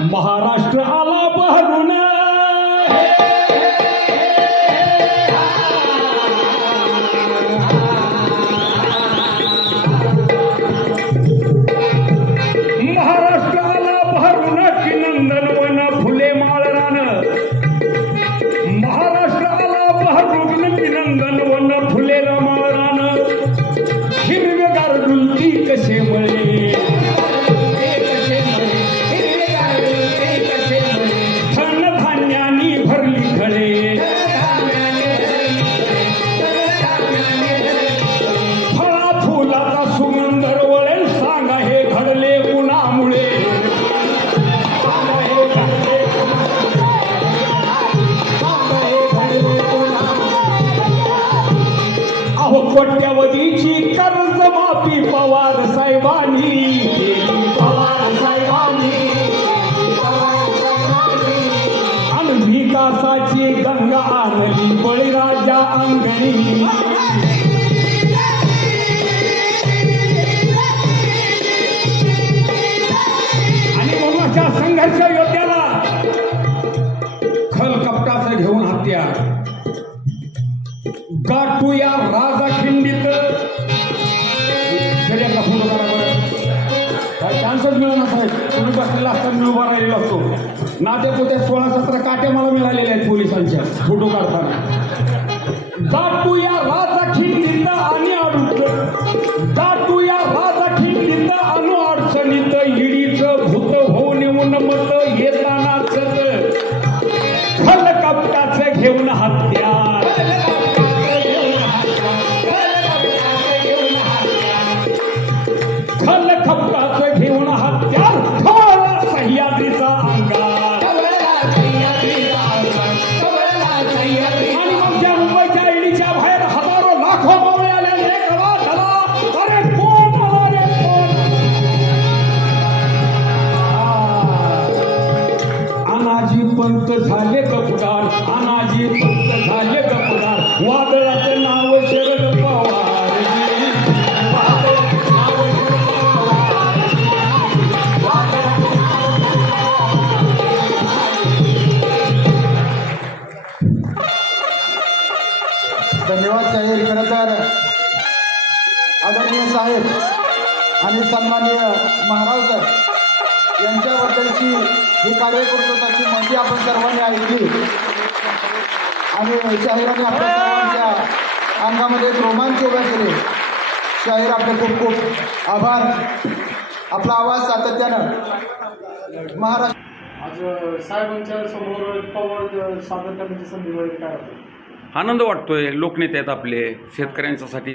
महाराष्ट्र आला बहरून. कोट्यवधीची कर्ज माफी पवार साहेबांनी केली. पवार साहेबांनी आणि विकासाची गंगा आणली बळीराजा अंगणी. संघर्ष योद्ध्याला खल कपटाचं घेऊन हत्यार गाठूया काय चान्सच मिळणार साहेब तुम्ही बसलेला असताना मी उभा राहिलेलो असतो. नाते पोत्या सोळा सतरा काट्या मला मिळालेल्या आहेत पोलिसांच्या. फोटो काढताना. पंत झाले कपडार अनाजी पंत झाले कपडार वादळाचं नाव शरद पवार. धन्यवाद साहेब खरं तर आदरणीय साहेब आणि सन्माननीय महाराज सर यांच्याबद्दलची ही कार्यक्रम माहिती आपण सर्वांनी ऐकली. आणि शाहिराने आपल्या सर्वांच्या अंगामध्ये एक रोमांच उभा केले. शाहीर आपले खूप खूप आभार. आपला आवाज सातत्यानं महाराष्ट्र आज साहेबांच्या समोर पवार सादर करण्याची संधी मिळेल काय वाटतं? आनंद वाटतोय. लोकनेते आहेत आपले. शेतकऱ्यांच्यासाठी